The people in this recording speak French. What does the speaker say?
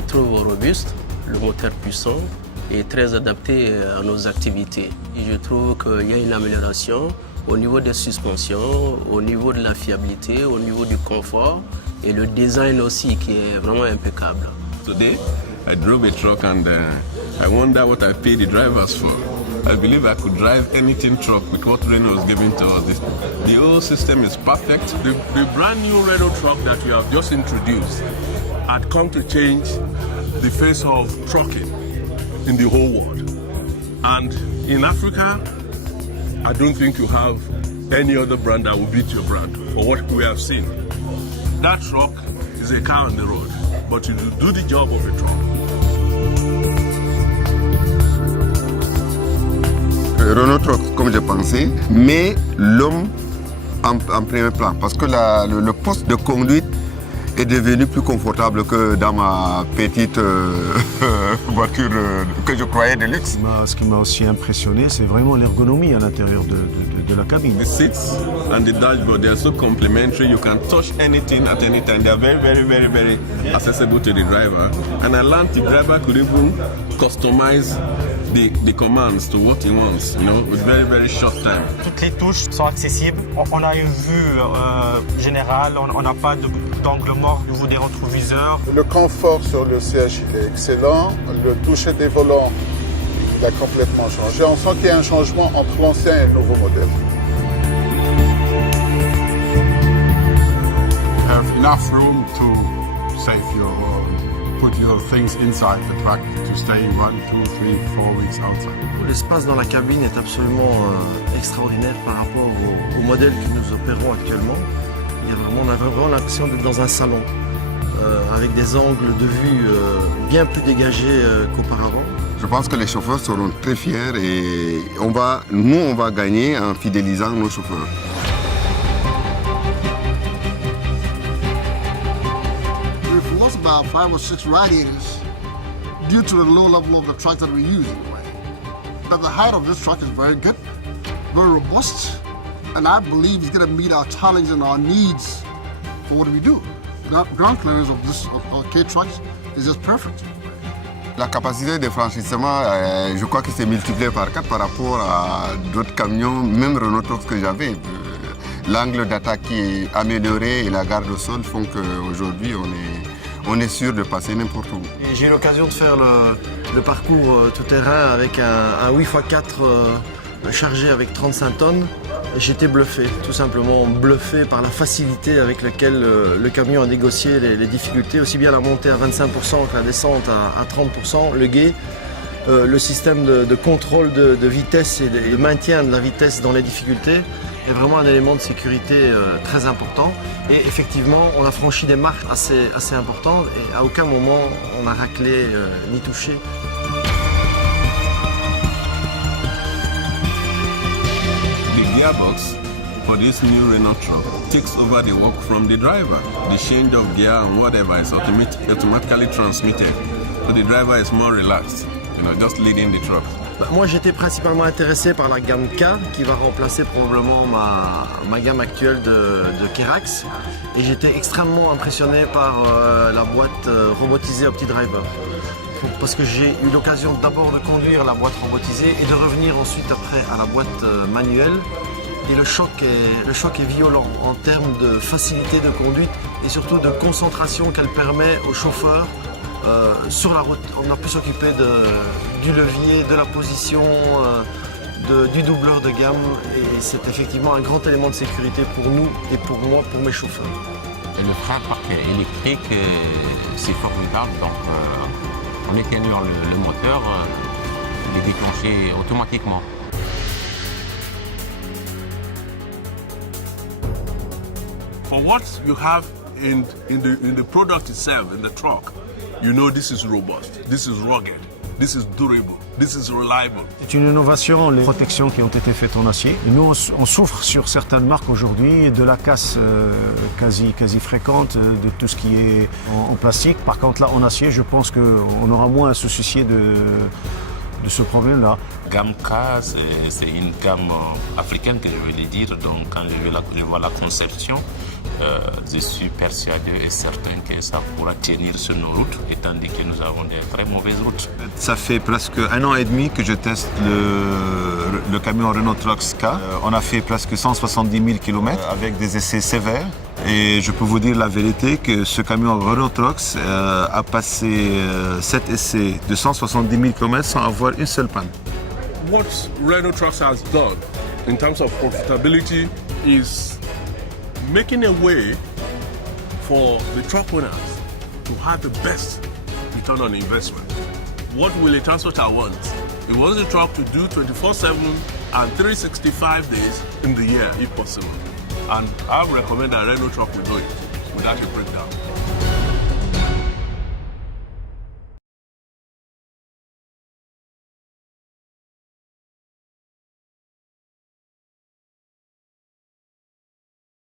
les trouve robustes, le moteur puissant et très adapté à nos activités. Et je trouve qu'il y a une amélioration au niveau des suspensions, au niveau de la fiabilité, au niveau du confort et le design aussi qui est vraiment impeccable. Today, I drove a truck and I wonder what I paid the drivers for. I believe I could drive anything truck with what Renault was giving to us. The whole system is perfect. The brand new Renault truck that you have just introduced had come to change the face of trucking in the whole world. And in Africa, I don't think you have any other brand that will beat your brand for what we have seen. That truck is a car on the road, but it will do the job of a truck. Renault Truck, comme je pensais, mais l'homme en premier plan, parce que le poste de conduite est devenu plus confortable que dans ma petite voiture que je croyais de luxe. Ce qui m'a aussi impressionné, c'est vraiment l'ergonomie à l'intérieur de la cabine. The seats and the dashboard, they are so complementary. You can touch anything at any time. They are very, very, very, very accessible to the driver. And I learned the driver could even customize the commands to what he wants, with very, very short time. Toutes les touches sont accessibles. On a une vue générale, on n'a pas d'angle mort au niveau des rétroviseurs. Le confort sur le siège il est excellent. Le toucher des volants il a complètement changé. On sent qu'il y a un changement entre l'ancien et le nouveau modèle. You have enough room to save put your things inside the truck to stay 1, 2, 3, 4 weeks outside. L'espace dans la cabine est absolument extraordinaire par rapport au modèle que nous opérons actuellement. On a vraiment l'impression d'être dans un salon, avec des angles de vue bien plus dégagés qu'auparavant. Je pense que les chauffeurs seront très fiers et on va gagner en fidélisant nos chauffeurs. We've lost about 5 or 6 radiators due to the low level of the truck that we use anyway. But the height of this truck is very good, very robust, and I believe it's going to meet our challenge and our needs for what we do. Ground clearance of this K trucks is just perfect. La capacité de franchissement, je crois que c'est multiplié par 4 par rapport à d'autres camions, même Renault Trucks que j'avais. L'angle d'attaque qui est amélioré et la garde au sol font qu'aujourd'hui on est sûr de passer n'importe où. J'ai eu l'occasion de faire le parcours tout-terrain avec un 8x4 chargé avec 35 tonnes. J'étais bluffé, tout simplement bluffé par la facilité avec laquelle le camion a négocié les difficultés, aussi bien la montée à 25% que la descente à 30%, le gué, le système de contrôle de vitesse et de maintien de la vitesse dans les difficultés est vraiment un élément de sécurité très important. Et effectivement, on a franchi des marques assez importantes et à aucun moment on a raclé ni touché. The gearbox for this new Renault truck takes over the work from the driver. The change of gear and whatever is automatically transmitted. So the driver is more relaxed, just leading the truck. Moi j'étais principalement intéressé par la gamme K qui va remplacer probablement ma gamme actuelle de Kerax et j'étais extrêmement impressionné par la boîte robotisée OptiDriver. Parce que j'ai eu l'occasion d'abord de conduire la boîte robotisée et de revenir ensuite après à la boîte manuelle. Et le choc est violent en termes de facilité de conduite et surtout de concentration qu'elle permet aux chauffeurs sur la route. On a pu s'occuper du levier, de la position, du doubleur de gamme et c'est effectivement un grand élément de sécurité pour nous et pour moi, pour mes chauffeurs. Et le frein parc électrique, c'est formidable. Donc, on éteignant le moteur, il est déclenché automatiquement. For what you have in the product itself, in the truck, you know this is robust, this is rugged, this is durable, this is reliable. C'est une innovation, les protections qui ont été faites en acier. Nous, on souffre sur certaines marques aujourd'hui de la casse quasi fréquente, de tout ce qui est en plastique. Par contre, là, en acier, je pense qu'on aura moins à se soucier de ce problème-là. Gamme K, c'est une gamme africaine que je veux dire. Donc, quand je vois la conception, Je suis persuadé et certain que ça pourra tenir sur nos routes, étant donné que nous avons des très mauvaises routes. Ça fait presque 1 an et demi que je teste le camion Renault Trucks K. On a fait presque 170 000 km avec des essais sévères. Et je peux vous dire la vérité que ce camion Renault Trucks a passé 7 essais de 170 000 km sans avoir une seule panne. What Renault Trucks has done in terms of profitability is making a way for the truck owners to have the best return on investment. What will a transporter want? He wants the truck to do 24/7 and 365 days in the year if possible. And I would recommend that Renault truck will do it without a breakdown.